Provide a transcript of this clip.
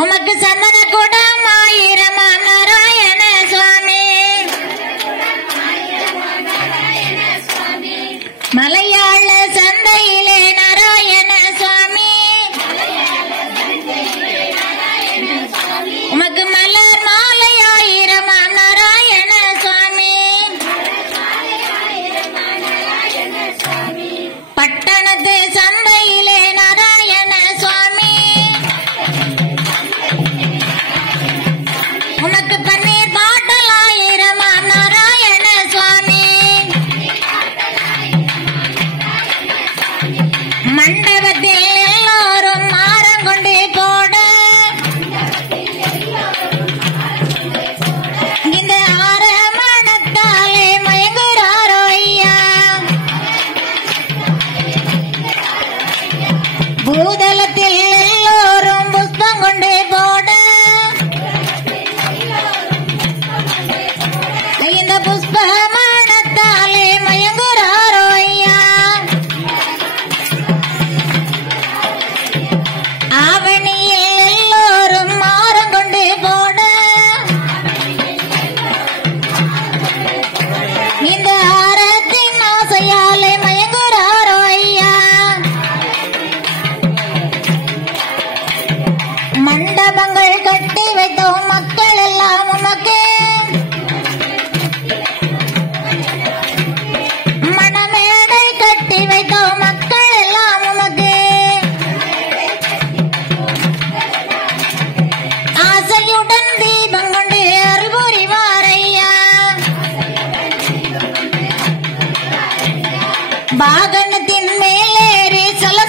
உமக்கு சந்தன கூடம் ஆயிரமாம் நாராயண சுவாமி. மலையாள சந்தையிலே நாராயண சுவாமி. உமக்கு மலர் மாலை ஆயிரமாம் நாராயண சுவாமி. பட்டணத்து சந்தையிலே நாராயண சுவாமி. உமக்கு பன்னீர் பாட்டல் ஆயிரமாம் நாராயண சுவாமி. மண்டபத்தில் எல்லோரும் மாறங்கொண்டு போட இந்த ஆரமணத்தாலே மயங்குறாரோ ஐயா. பூதலத்தில் எல்லோரும் புஷ்பம் கொண்டு போட இந்த புஷ்பமணத்தாலே மயங்குறாரோ ஐயா. ஆவணியில் எல்லோரும் மாறம் கொண்டு போட இந்த ஆரத்தின் ஆசையாலே மயங்குறாரோ ஐயா. மண்டபங்கள் கட்டி வைத்தோம் மக்கள் எல்லாம் உமக்கு. மணமேடை கட்டி வைத்தோம் மக்கள் எல்லாம் உமக்கு. ஆசையுடன் தீபம் கொண்டு அருள் புரிவார் ஐயா. வாகனத்தின் மேலேறி செல்ல